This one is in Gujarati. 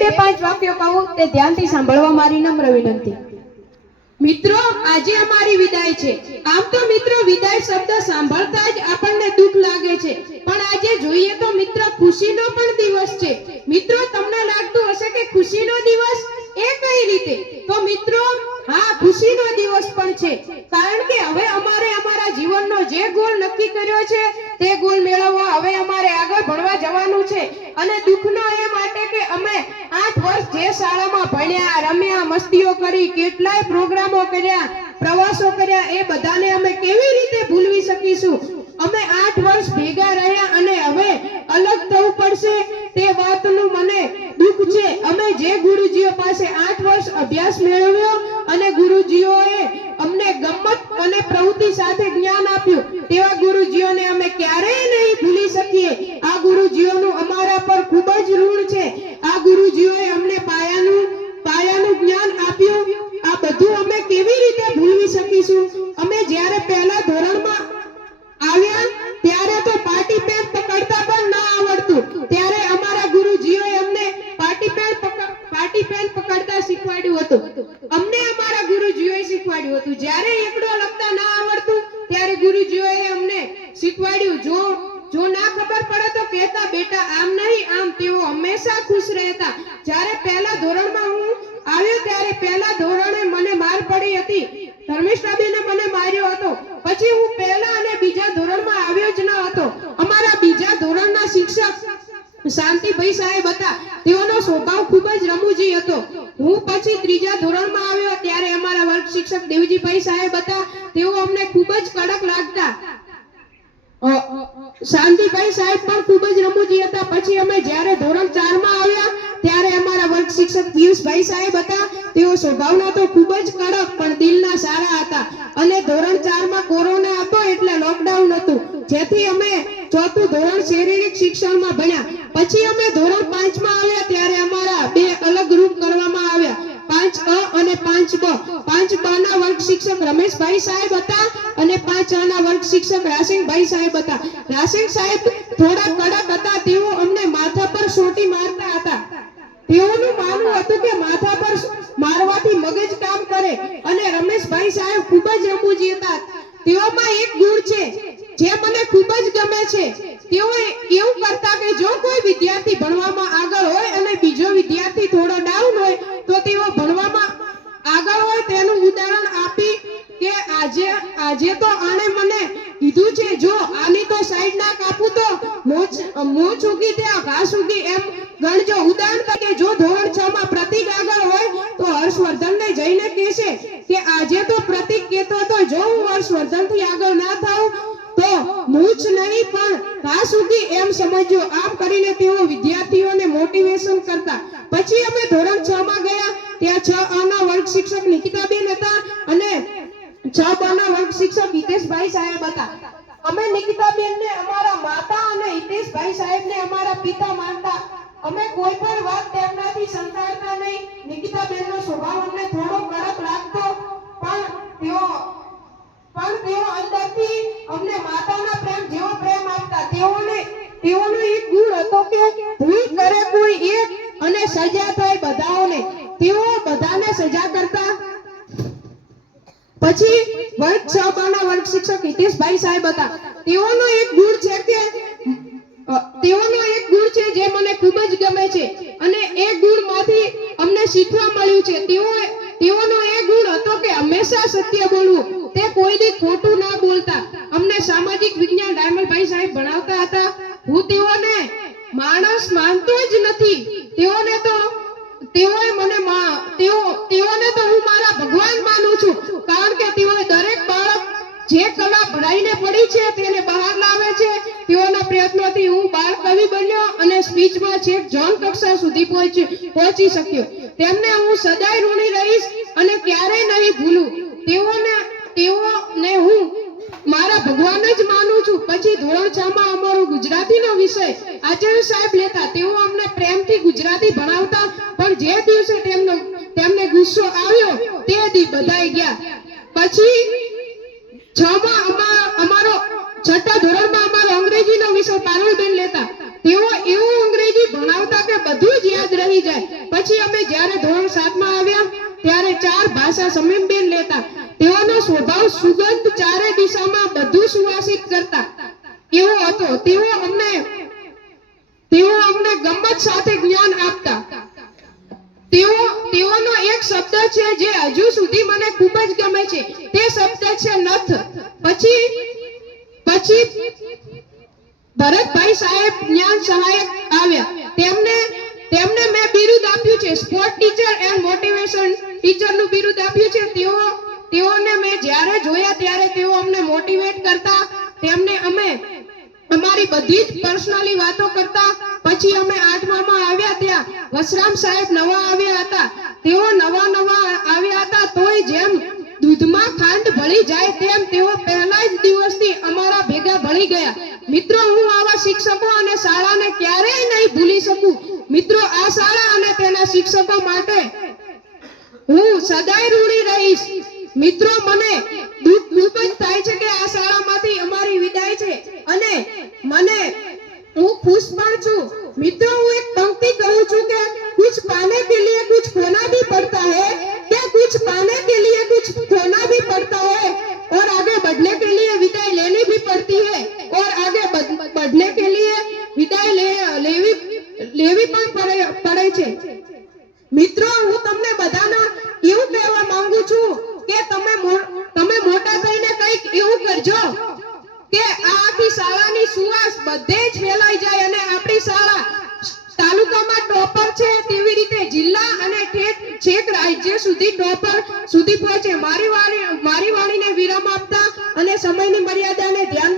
બે પાંચ વાક્યો કહું તે ધ્યાનથી સાંભળવા મારી નમ્ર વિનંતી। મિત્રો, આજે અમારી વિદાય છે। આમ તો મિત્રો વિદાય શબ્દ સાંભળતા જ આપણને દુઃખ લાગે છે, પણ આજે જોઈએ તો મિત્ર ખુશીનો પણ દિવસ છે। મિત્રો, તમને લાગતું હશે કે ખુશીનો દિવસ એ કઈ રીતે? તો મિત્રો, હા, ખુશીનો દિવસ પણ છે, કારણ કે હવે અમારે અમારા જીવનનો જે ગોલ નક્કી કર્યો છે તે ગોલ મેળવવા હવે અમારે આગળ ભણવા જવાનું છે। અને દુઃખનો એ માટે કે અમે 8 વર્ષ જે શાળામાં ભણ્યા, રમ્યા, મસ્તીઓ કરી, કેટલાય પ્રોગ્રામો કર્યા, પ્રવાસો કર્યા, એ બધાને અમે કેવી રીતે ભૂલવી શકીશું? અમે 8 વર્ષ ભેગા રહ્યા અને હવે અલગ થવું પડશે તે વાતનું મને દુઃખ છે। અમે જે ગુરુજીઓ પાસે 8 વર્ષ અભ્યાસ મેળવ્યો અને ગુરુજીઓએ અમને ગમત અને પ્રવૃત્તિ સાથે જ્ઞાન આપ્યું, તેવા ગુરુજીઓને અમે ક્યારેય નહીં ભૂલી શકીએ। આ ગુરુજીઓનું અમારા પર ખૂબ જ ઋણ છે। આ ગુરુજીઓએ અમને પાયાનું જ્ઞાન આપ્યું। આ બધું અમે કેવી રીતે ભૂલવી શકીશું? અમે જ્યારે પહેલા ધોરણમાં આવ્યા ત્યારે તો પાટી પેન પકડતા પણ ના આવડતું, ત્યારે અમારા ગુરુજીઓએ અમને પાટી પેન પકડતા શીખવાડ્યું હતું। અમને અમારા ગુરુજીઓએ શીખવાડ્યું હતું। જ્યારે એકડો લખતા ના આવડતું ત્યારે ગુરુજીઓએ અમને શીખવાડ્યું। જો ના ખબર પડે તો કહેતા, બેટા આમ નહીં આમ। તેઓ હંમેશા ખુશ રહેતા। જ્યારે પહેલા ધોરણમાં હું આવ્યો ત્યારે પહેલા ધોરણે મને માર પડી હતી। ધર્મિષ્ઠાબેને મને માર્યો હતો। પછી હું પહેલા અને બીજા ધોરણમાં આવ્યો જ ન હતો। અમારા બીજા ધોરણના શિક્ષક શાંતિભાઈ સાહેબ હતા। તેઓનો સ્વભાવ ખૂબ જ રમૂજી હતો। હું પછી ત્રીજા ધોરણમાં આવ્યો ત્યારે અમારા વર્ગ શિક્ષક દેવજીભાઈ સાહેબ હતા। તેઓ અમને ખૂબ જ કડક લાગતા। શાંતિભાઈ સાહેબ પણ ખૂબ જ રમૂજી હતા। પછી અમે જ્યારે ધોરણ 4 માં આવ્યા ત્યારે અમારા વર્ગ શિક્ષક પિયુષભાઈ સાહેબ હતા। તેઓ સ્વભાવના તો ખૂબ જ કડક પણ દિલના સારા હતા। અને ધોરણ 4 માં કોરોના હતો એટલે લોકડાઉન હતું, જેથી અમે ચોથું ધોરણ શારીરિક શિક્ષણમાં ભણ્યા। પછી અમે ધોરણ 5 માં આવ્યા ત્યારે અમારા બે અલગ ગ્રુપ કરવામાં આવ્યા, 5A અને 5B। 5B ના વર્ગ શિક્ષક રમેશભાઈ સાહેબ હતા અને 5A ના વર્ગ શિક્ષક રાસિંગભાઈ સાહેબ હતા। રાસિંગ સાહેબ થોડા કડક હતા। તેઓ અમને માથા પર સોટી મારતા હતા। તેઓનું માનવું હતું કે માથા પર મારવાથી મગજ કામ કરે। અને રમેશભાઈ સાહેબ ખૂબ જ રમૂજી હતા। તેઓમાં એક ગુણ છે જે મને ખૂબ જ ગમે છે। તેઓ એવું કરતા કે જો કોઈ વિદ્યાર્થી ભણવામાં આગળ હોય અને બીજો વિદ્યાર્થી થોડો ડાઉન હોય તો તેઓ ભણવામાં આગળ હોય તેનું ઉદાહરણ આપી કે આજે તો આણે મને કીધું છે, જો આની તો સાઈડ ના કાપું તો મોચ ઉગી ત્યાં ઘાસ ઉગી, એમ ગણજો। ઉદાહરણ તરીકે જો ધોરણ 6 માં પ્રતિક આગળ હોય તો હર્ષવર્ધનને જઈને કહેશે કે આજે તો પ્રતિક કહેતો હતો, જો હું હર્ષવર્ધનથી આગળ ના થાઉં તો મૂછ નહીં પણ ઘાસ ઉગી, એમ સમજજો। આમ કરીને તેઓ વિદ્યાર્થીઓને મોટિવેશન કરતા। પછી અમે ધોરણ 6 માં ગયા ત્યાં 6A ના વર્ગ શિક્ષક નિકિતાબેન હતા અને 6B ના વર્ગ શિક્ષક હિતેશભાઈ સાહેબ હતા। અમે નિકિતાબેનને અમારા માતા અને હિતેશભાઈ સાહેબને અમારા પિતા માનતા। અમે કોઈ પણ વાત તેમનાથી સંતાડતા નહીં। નિકિતાબેનનો સ્વભાવ અમને થોડો કડક લાગતો, પણ તેઓ અંદરથી અમને માતાના પ્રેમ જેવો પ્રેમ આપતા। તેઓનો એક ગુણ હતો કે ભૂલ કરે કોઈ એક અને સજા થાય બધાઓને। તેઓ બધાને સજા કરતા। પછી વર્ગ 6B ના વર્ગ શિક્ષક હિતેશભાઈ સાહેબ હતા। તેઓનો એક ગુણ છે જે મને ખૂબ જ ગમે છે અને એ ગુણમાંથી અમને શીખવા મળ્યું છે। તેઓનો એ ગુણ હતો કે હંમેશા સત્ય બોલવું, તે કોઈ દી ખોટું ના બોલતા। અમને સામાજિક વિજ્ઞાન ડાયમલભાઈ સાહેબ ભણાવતા હતા। હું તેઓને માણસ માનતો જ નથી। તેઓને તો હું મારા ભગવાન માનું છું, કારણ કે તેઓ દરેક બાળક જે કલા ભરાઈને પડી છે તેને બહાર લાવે છે। તેઓના પ્રયત્નોથી હું બાળ કવિ બન્યો અને સ્પીચમાં છેક ઝોન કક્ષા સુધી પહોંચી શક્યો। તેમને હું સદાય ઋણી રહીશ અને ક્યારેય નહીં ભૂલું। તેઓને હું મારા ભગવાન જ માનું છું। પછી ધોરણ 6 માં અમારો ગુજરાતીનો વિષય આચાર્ય સાહેબ લેતા। તેઓ અમને પ્રેમથી ગુજરાતી ભણાવતા, પણ જે દિવસે તેમને ગુસ્સો આવ્યો તે દી બધાઈ ગયા। પછી 6થા ધોરણમાં અમારો અંગ્રેજીનો વિષય પારુલબેન લેતા। તેઓ એવું અંગ્રેજી ભણાવતા કે બધું જ યાદ રહી જાય। ધોરણ 7 માં આવ્યા ત્યારે 4 ભાષા સમીમબેન લેતા. તેઓનો સ્વભાવ સુગંધ ચારે દિશામાં બધું સુવાસિત કરતા એવો હતો. તેઓ અમને ગમત સાથે જ્ઞાન આપતા. તેઓનો એક શબ્દ છે જે હજુ સુધી મને ખૂબ જ ગમે છે. તે શબ્દ છે નથ. પછી ભરતભાઈ સાહેબ જ્ઞાન સહાયક આવ્યા. તેમને મેં બિરુદ આપ્યું છે, sport teacher and motivation teacher નું બિરુદ આપ્યું છે. તેઓને મેં જ્યારે જોયા ત્યારે તેઓ અમને મોટિવેટ કરતા. અમે અમારી બધી જ પર્સનલી વાતો કરતા. પછી અમે 8મા માં આવ્યા ત્યાં વસરામ સાહેબ નવા આવ્યા હતા. તેઓ નવા આવ્યા હતા તોય જેમ દૂધમાં ખાંડ ભળી જાય તેમ તેઓ પહેલા જ દિવસથી અમારા ભેગા ભળી ગયા. મિત્રો, હું આવા શિક્ષકો અને શાળાને ક્યારેય નહીં ભૂલી શકું. મિત્રો, આ શાળા અને તેના શિક્ષકો માટે હું સદાય ઋણી રહીશ. મિત્રો, મને દુઃખ ખૂબ જ થાય છે કે આ શાળામાંથી અમારી વિદાય છે અને હું ખુશ પણ છું. મિત્રો, હું એક પંક્તિ કહું છું કે कुछ पाने के लिए कुछ खोना भी पड़ता है, क्या कुछ पाने के लिए कुछ खोना भी पड़ता है और आगे बढ़ने के लिए विदाई लेनी भी पड़ती है और आगे बढ़ने के लिए विदाई लेवी પણ પડે છે. મિત્રો, હું તમને બધાના એવું કહેવા માંગુ છું કે તમે મોટા થઈને કંઈક એવું કરજો કે આખી શાળાની સુવાસ બધે જ ફેલાઈ જાય અને આપણી શાળા તાલુકામાં ટોપર છે તેવી રીતે જિલ્લા અને છેક રાજ્ય સુધી ટોપર સુધી પહોંચે. મારી વાણીને વિરામ આપતા અને સમયની મર્યાદાને ધ્યાન